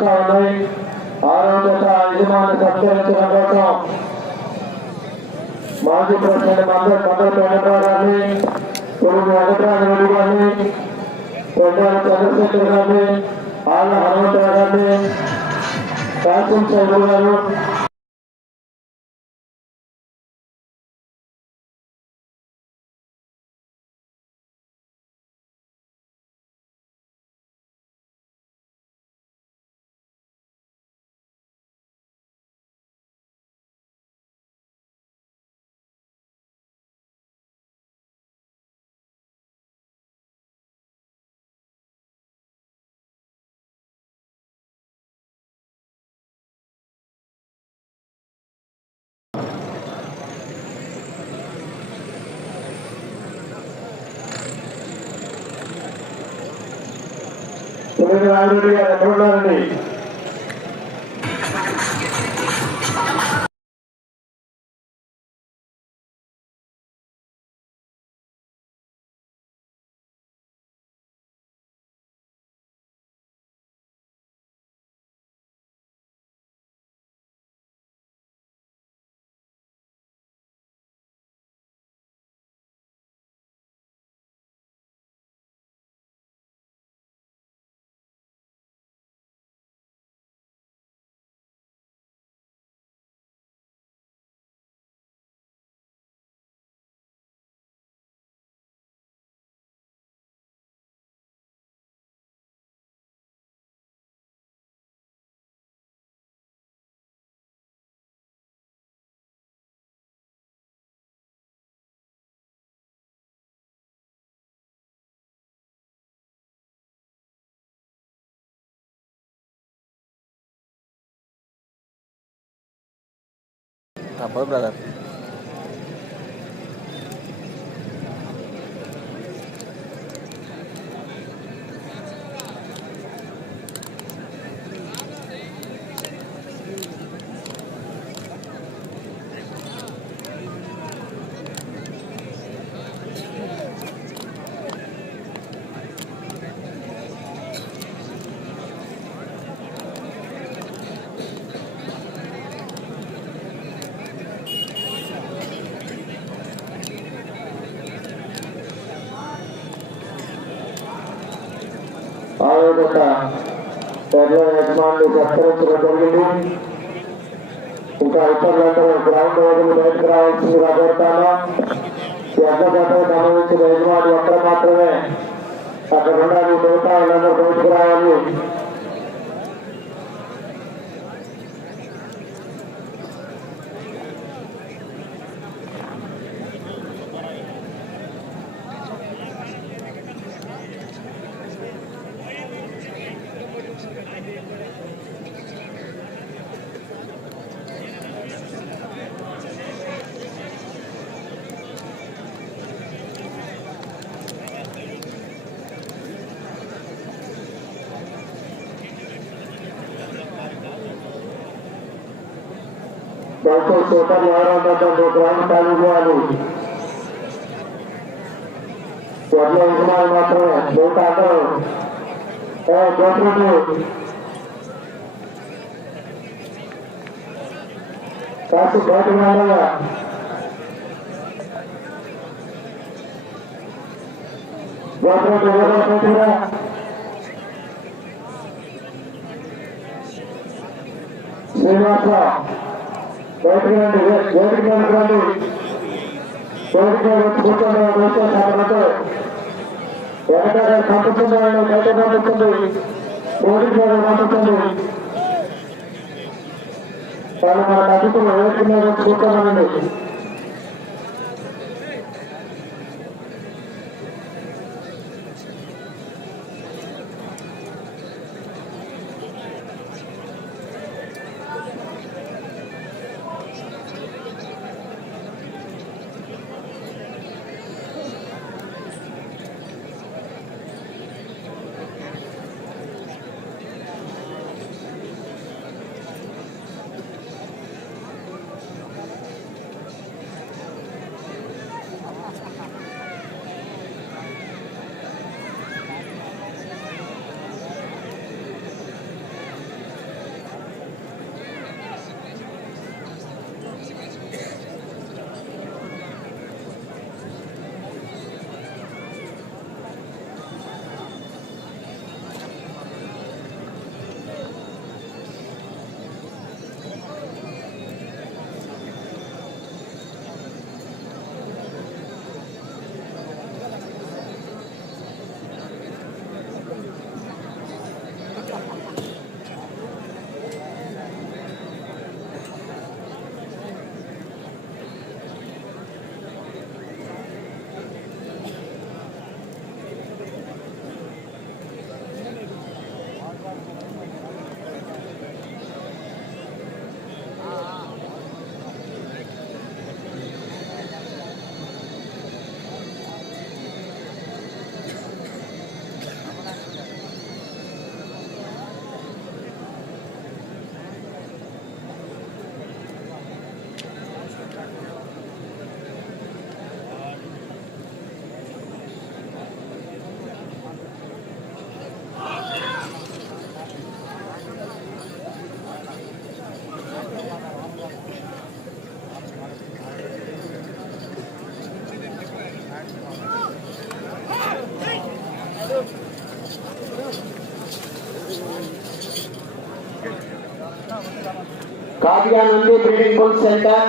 గొడవ వస్తా ఉన్నాయి ఆరో యజమాని సత్కరించడం కోసం మాజీ ప్రెసిడెంట్ వెంకటరావు వెంకటరాజు రెడ్డి గారిని కొండాల చంద్రశేఖర్ గారిని ఆళ్ళ హనుమంతరావు గారిని కాసిం గారు తొమ్మిది నాయుడు గారు ఎక్కడ tampoco, brother. జరిగింది ఇంకా ఇతరులందరూ గ్రౌండ్ వదిలి బయటకు రావాల్సిందిగా కోరుతాను యజమాని మాత్రమే. అక్కడ ఉండాలి మిగతా వాళ్ళందరూ బయటకు రావాలి. బయట సూపర్ ఎవరంటే గ్రౌండ్ ఖాళీ చేయాలి వడ్ల యజమాని మాత్రమే బయట అందరూ ఏ గోత్రుడు కాసి బయటకు రావాలా గోత్రుడు ఎవరో పోతురా శ్రీనివాసరావు బయటకు రండి బయటకు రండి వచ్చే సాధనతో వెనకాల పంపుతుంది వాళ్ళు బయట పంపుతుంది బోర్డు పంపుతుంది వాళ్ళు మన అతిథులు కూర్చోమనండి Kavyanandi breeding bull centre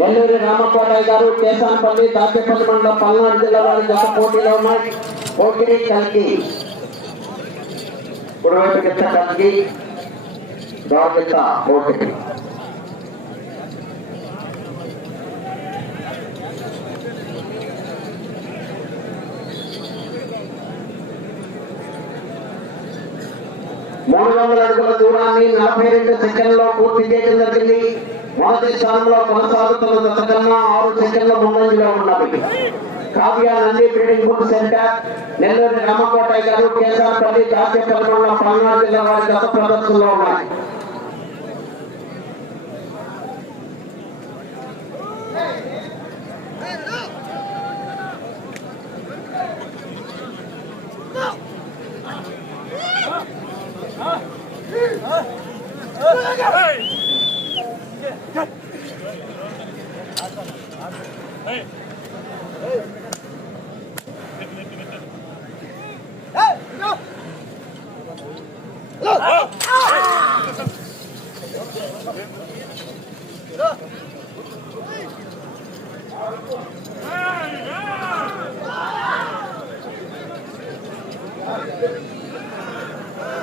Nelluri Ramakotaiah garu Kesanapalli Dachepalli మండలం పల్నాడు జిల్లా వారి గత పోటీలో ఉన్నాయి. పోటీ కలిగి కుడివైపు కింద కలిగి దాగిత పోటీ. మూడు వందల అడుగుల దూరాన్ని నలభై రెండు సెకండ్లో పూర్తి చేయడం జరిగింది. మొదటి స్థానంలో కొనసాగుతున్న దశ కన్నా ఆరు సెకండ్ల ముందంజలో ఉన్నవి Kavya Nandi breeding food centre Nellore Ramakota garu Kesarapalli Dachepalli మండలం పల్నాడు జిల్లా వారి గత ప్రదర్శనలో ఉన్నాయి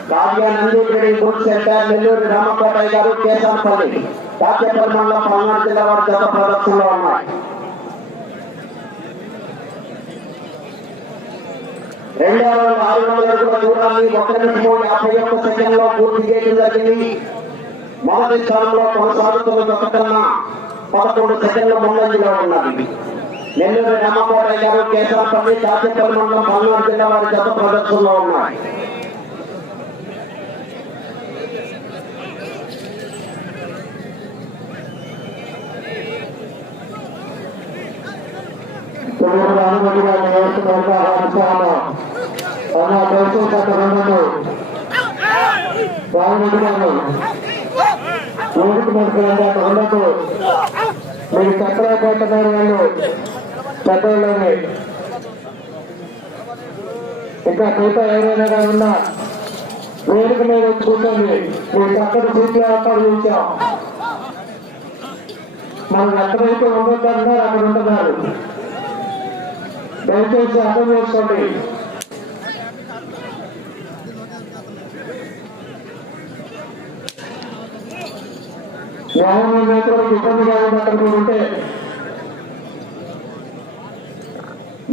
Kavya Nandi breeding book centre Nellore Ramakotaiah garu Kesarapalli Dachepalli మండలం పల్నాడు జిల్లా వారి గత ప్రదర్శనలో ఉన్నాయి. రెండు వందల ఆరు వందల అడుగుల దూరాన్ని ఒక నిమిషం యాభై ఒక్క సెకండ్లో పూర్తి చేయడం జరిగింది. మొదటి స్థానంలో కొనసాగుతున్న గత కన్నా పదకొండు సెకండ్ల ముందంజలో ఉన్నది. నెల్లూరు రామకోటయ్య గారు కేశవపల్లి దాచేపల్లి మండలం పల్నాడు జిల్లా వారి గత ప్రదర్శనలో ఉన్నాయి. తొమ్మిది నియోజకవర్గ రాజస్థానం మనకు మీరు చక్కగా వాళ్ళు పెద్దోళ్ళని ఇంకా మిగతా ఎవరైనా ఉన్నా వేదిక మీద కూర్చోండి మీరు చక్కటి సీట్లు ఏర్పాటు చేశాం. మనం ఎక్కడైతే ఉండొద్దన్నారు అక్కడ ఉంటున్నారు. దయచేసి అర్థం చేసుకోండి వ్యాయామం నేతలకు ఇబ్బందిగా ఉన్నట్టు మీరు ఉంటే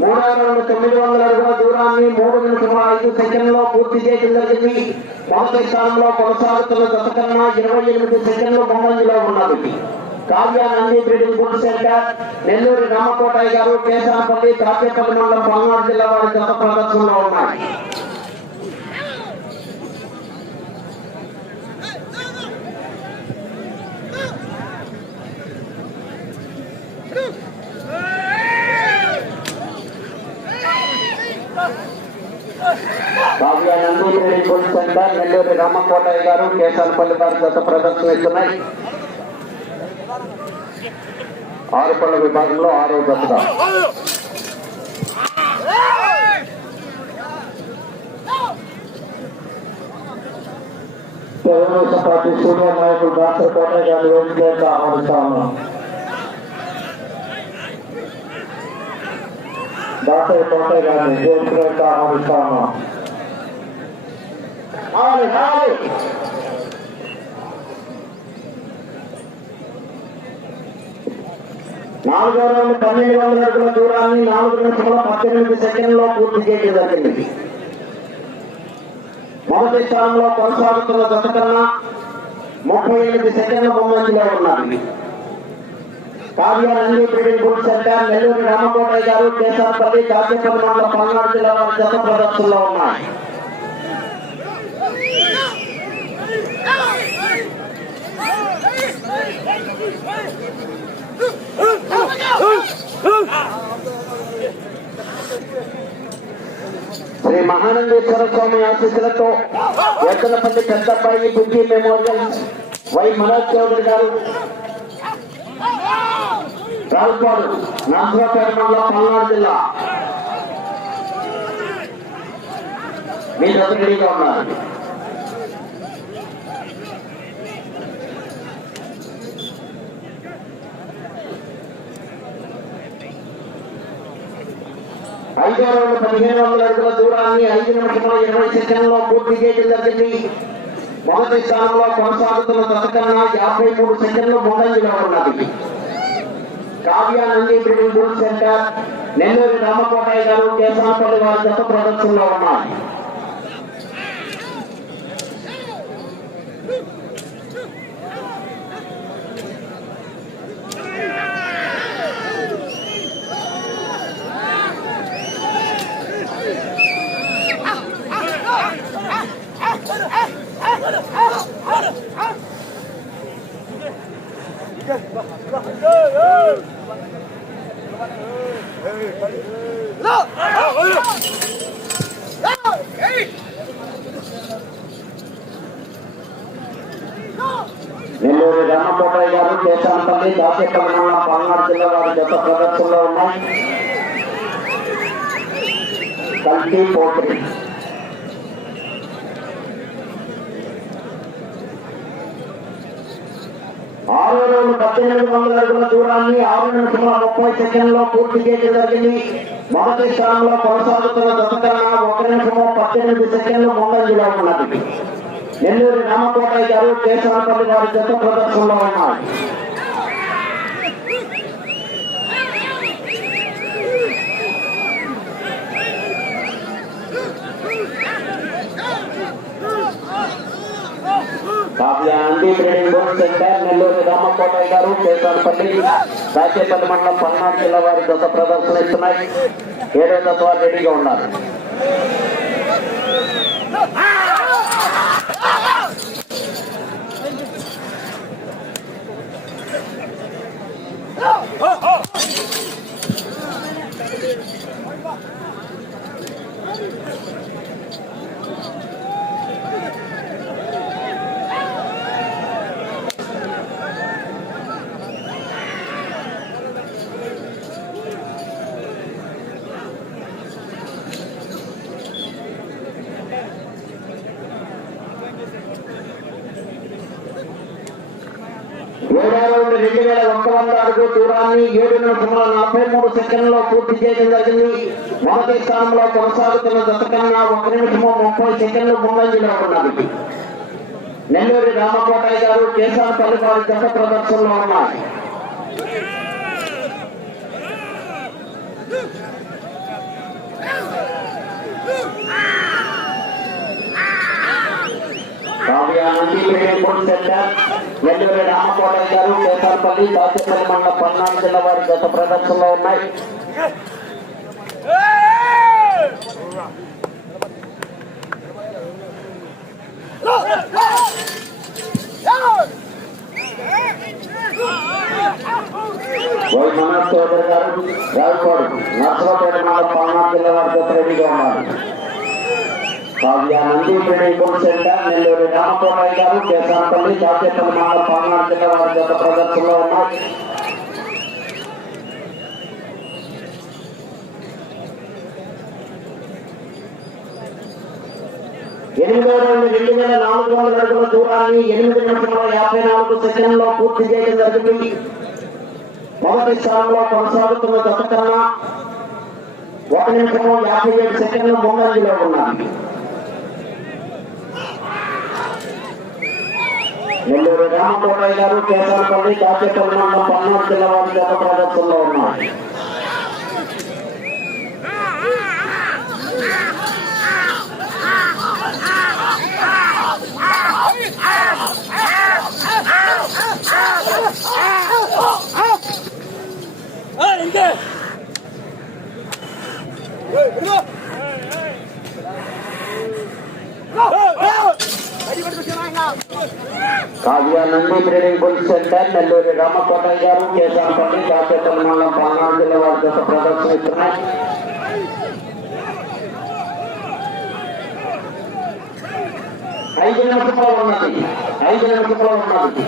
మూడు వందల తొమ్మిది వందల అడుగుల దూరాన్ని మూడు నిమిషముల ఐదు సెకండ్లో పూర్తి చేయడం జరిగింది. మొదటి స్థానంలో కొనసాగుతున్న దశ కన్నా ఇరవై ఎనిమిది సెకండ్లు ముందంజలో ఉన్నది. Kavya Nandi breeding food centre Nellore Ramakotaiah garu Kesarapalli Dachepalli మండలం పల్నాడు జిల్లా వారి గత ప్రదర్శనలో ఉన్నాయి. Kavya Nandi breeding food centre Nellore Ramakotaiah garu Keshanapalli వారి గత ప్రదర్శన ఇస్తున్నాయి. ఆరు పళ్ళ విభాగంలో ఆరో దశ తెలుగుదేశం పార్టీ సీనియర్ నాయకులు డాక్టర్ కోటయ్య గారి వేదిక ఆహ్వానిస్తా ఉన్నాం డాక్టర్ కోటయ్య గారిని వేదిక ఆహ్వానిస్తా ఉన్నాం ఆరు, ఆరు. నాలుగో రౌండ్ పన్నెండు వందల అడుగుల దూరాన్ని నాలుగు నిమిషంలో పద్దెనిమిది సెకండ్లో పూర్తి చేయడం జరిగింది. మొదటి స్థానంలో కొనసాగుతున్న దశ కన్నా ముప్పై ఎనిమిది సెకండ్ల ముందంజలో ఉన్నారు. Kavya Nandi breeding food centre Nellore Ramakotaiah garu Kesarpalli Dachepalli మండలం పల్నాడు జిల్లా జత ప్రదర్శనలో ఉన్నాయి. శ్రీ మహానందేశ్వర స్వామి ఆశీస్సులతో ఎక్కడపల్లి పెద్దబ్బాయి బుద్ధి మెమోరియల్ వై మనోజ్ చౌదరి గారు. రాల్పాడు నర్సరాపేట మండలం పల్నాడు జిల్లా. మీ దగ్గర ఉన్నారు. ఐదో రౌండ్ పదిహేను వందల అడుగుల దూరాన్ని ఐదు నిమిషముల ఇరవై సెకండ్లో పూర్తి చేయడం జరిగింది మొదటి స్థానంలో కొనసాగుతున్న దశకన్నా యాభై మూడు సెకండ్లు ముందంజలో ఉన్నది Kavya Nandi breeding bull centre Nellore Ramakotaiah garu Kesanapalli వారి జత ప్రదర్శనలో ఉన్నాయి నెల్లూరు రామకోటయ్య గారు కేశవపల్లి దాచేపల్లి మండలం పల్నాడు జిల్లా వారి జత ప్రదర్శనలో ఉన్నాయి కల్తీ పోటీ. ఆరు పద్దెనిమిది వందల అడుగుల దూరాన్ని ఆరు నిమిషముల ముప్పై సెకండ్లో పూర్తి చేయడం జరిగింది. మొదటి స్థానంలో కొనసాగుతున్న దశకరణ ఒక నిమిషము పద్దెనిమిది సెకండ్లు ముందంజలో ఉన్నది. నెల్లూరు రామకోటయ్య గారు కేశవపల్లి వారి జత ప్రదర్శనలో ఉన్నారు. కావ్యాండి ట్రేడింగ్ బోర్డ్ నెల్లూరు గారు కేశవపల్లి రాచేపల్లి మండలం పల్నాడు జిల్లా వారి జత ప్రదర్శన ఇస్తున్నాయి. ఏడో తత్వ వారు రెడీగా ఉన్నారు? ఏడో రౌండ్ రెండు వేల ఒక్క వంద అడుగు దూరాన్ని ఏడు నిమిషముల నలభై మూడు సెకండ్లో పూర్తి చేయడం జరిగింది. మొదటి స్థానంలో కొనసాగుతున్న దశ కన్నా ఒక నిమిషము ముప్పై సెకండ్లు ముందంజలో ఉన్నది నెల్లూరి రామకోటయ్య గారు కేశాలపల్లి వారి జత ప్రదర్శనలో ఉన్నాయి కావ్య నుండి పెళ్ళి సెంటర్ నెల్లూరి రామకోటయ్య గారు కేశాలపల్లి దాచేపల్లి మండలం పల్నాడు జిల్లా వారి గత ప్రదర్శనలో ఉన్నాయి వై మనోజ్ చౌదరి గారు రావికోడు నర్సరావుపేట మండలం పల్నాడు జిల్లా వారి గత రెడీగా ఉన్నారు కావ్య నంది సెంటర్ నెల్లూరి రామకోటయ్య గారు పల్నాడు జిల్లా వారి గత ప్రదర్శనలో ఉన్నాయి. ఎనిమిదో రౌండ్ రెండు వేల నాలుగు వందల అడుగుల దూరాన్ని ఎనిమిది నిమిషముల యాభై నాలుగు సెకండ్లో పూర్తి చేయడం జరిగింది మొదటి స్థానంలో కొనసాగుతున్న దశ కన్నా ఒక నిమిషము యాభై ఏడు సెకండ్లు ముందంజలో ఉన్నాయి నెల్లూరు రామకోటయ్య గారు కేశాలపల్లి దాచేపల్లి మండలం పల్నాడు జిల్లా వారి గత ప్రదర్శనలో ఉన్నారు Kavya Nandi trading police centre Nelluri Ramakotaiah garu కేశాలపల్లి Dachepalli మండలం పల్నాడు జిల్లా వారి గత ప్రదర్శన ఇస్తున్నారు ఐదు నిమిషాలు ఉన్నది. ఐదు నిమిషాలు ఉన్నది.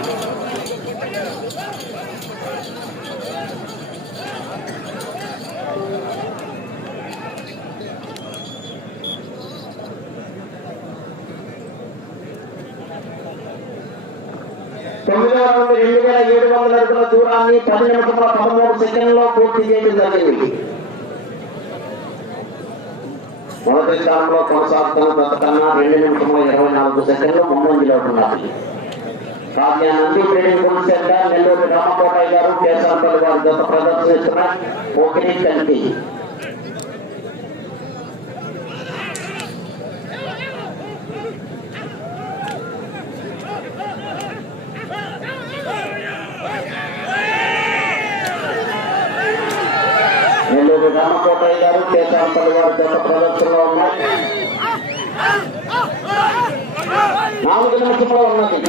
తొమ్మిదవ రౌండ్ రెండు వేల ఏడు వందల అడుగుల దూరాన్ని పది నిమిషముల పదమూడు సెకండ్లో పూర్తి చేయడం జరిగింది మొదటి స్థానంలో కొనసాగుతున్న గత రెండు నిమిషముల ఇరవై నాలుగు సెకండ్లు ముందంజలో ఉన్నది Kavya trading good centre Nellore Ramakotaiah garu Keshampalli వారి గత ప్రదర్శిస్తున్న పోకిరి కలిపి నెల్లూరు రామకోటయ్య గారు కేశాంపల్లి వారి గత ప్రదర్శనలో ఉన్నాయి నాలుగు నిమిషంలో ఉన్నది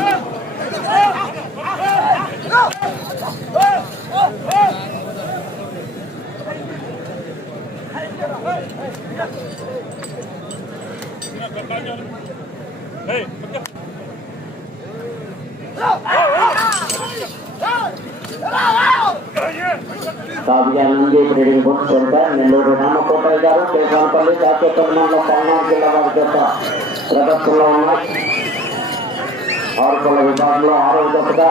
Kavya Nandi trading book centre Nellore Ramakotaiah garu Keshampalli Jatiyapalli మండలం పల్నాడు జిల్లా వారి జత ప్రదర్శనలో ఉన్నాయి ఆరుపల్ల విభాగంలో ఆరవ జతగా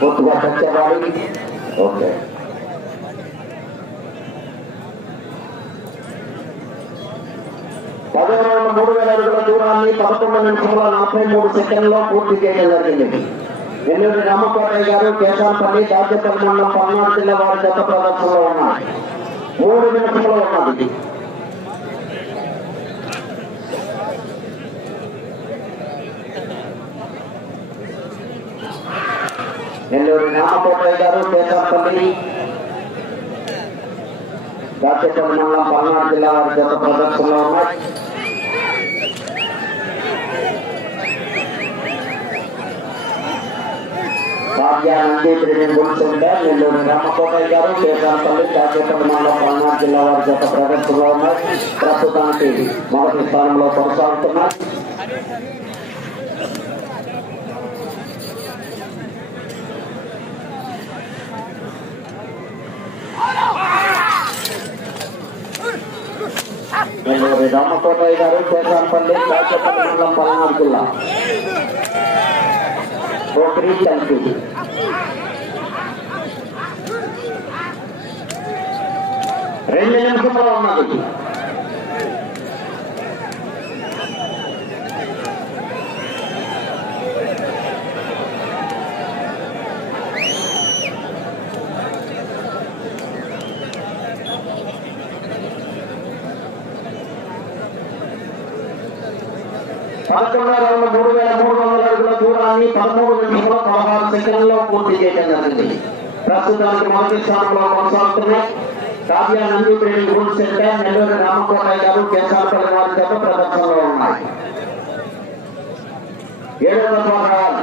పూర్తిగా సత్యవాడి ఓకే పదో రౌండ్ మూడు వేల అడుగుల దూరాన్ని పదకొండు నిమిషంలో నలభై మూడు సెకండ్లో పూర్తి చేయడం జరిగింది నెల్లూరు రామకోటయ్య గారు కేశాంపల్లి దాచేపల్లి మండలం పల్నాడు జిల్లా వారి గత ప్రదర్శనలో ఉన్నారు. మూడు నిమిషంలో ఉన్నది నెల్లూరు రామకోటయ్య గారు కేశాంపల్లి దాచేపల్లి మండలం పల్నాడు జిల్లా వారి గత ప్రదర్శనలో ఉన్నాయి Kavyanandi trading good centre Nellore Ramakotaiah garu Keshampalli Dachepalli మండలం పల్నాడు జిల్లా వారి గత ప్రదర్శనలో ఉన్నాయి ప్రస్తుతానికి మొదటి స్థానంలో కొనసాగుతున్నాయి నెల్లూరు రామకోటయ్య గారు కేశాంపల్లి దాచేపల్లి మండలం పల్నాడు జిల్లా పోకరి రెండు నిమిషంలో ఉన్నది పదకొండవ రౌండ్ మూడు వేల మూడు వందల అడుగుల పదమూడు నిమిషంలో పదహారు సెకండ్లలో పూర్తి చేయడం జరిగింది. ప్రస్తుతానికి మొదటి స్థానంలో కొనసాగుతున్నాయి Kavya Nandi training rule centre Nellore Ramakotaiah garu Keshalapalli వారి చేత ప్రదర్శనలో ఉన్నాయి. ఏడవ భాగాలు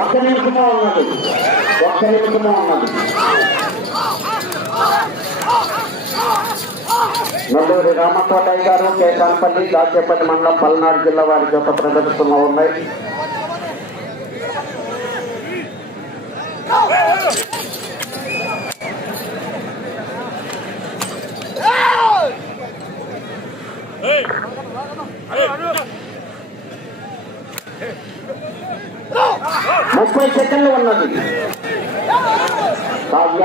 ఒక్క నిమిషమో ఉన్నది ఒక్క నిమిషమో ఉన్నది నల్లూరి రామకోటయ్య గారు కేశాలపల్లి దాచేపల్లి మండలం పల్నాడు జిల్లా వారి యొక్క ప్రదర్శనలో ఉన్నాయి ముప్పై సెకండ్లు ఉన్నది Kavya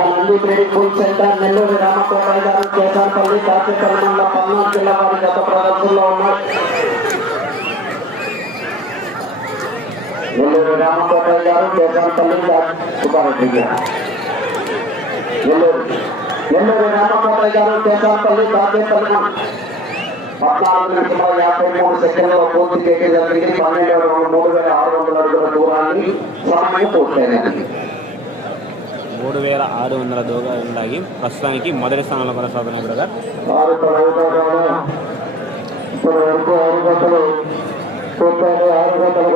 Nandi trading full centre Nellore Ramakotaiah garu Keshalapalli Dachepalli మండలం పల్నాడు జిల్లా వారి గత ప్రదర్శనలో ఉన్నాయి నెల్లూరు రామకోటయ్య గారు కేశాలపల్లి సుబ్బారెడ్డి గారు నెల్లూరు నెల్లూరు రామకోటయ్య గారు కేశాలపల్లి దాచేపల్లి మండలం పద్నాలుగు నిమిషముల యాభై మూడు సెకండ్లలో పూర్తి చేయడం జరిగింది పన్నెండు రెండు మూడు వేల ఆరు వందల అడుగుల దూరాన్ని సమయం పూర్తయినది మూడు వేల ఆరు వందల దూరాగి ప్రస్తుతానికి మొదటి స్థానంలో కొనసాగుతున్నాయి బ్రదర్. ఆరు ఆరు గంటలు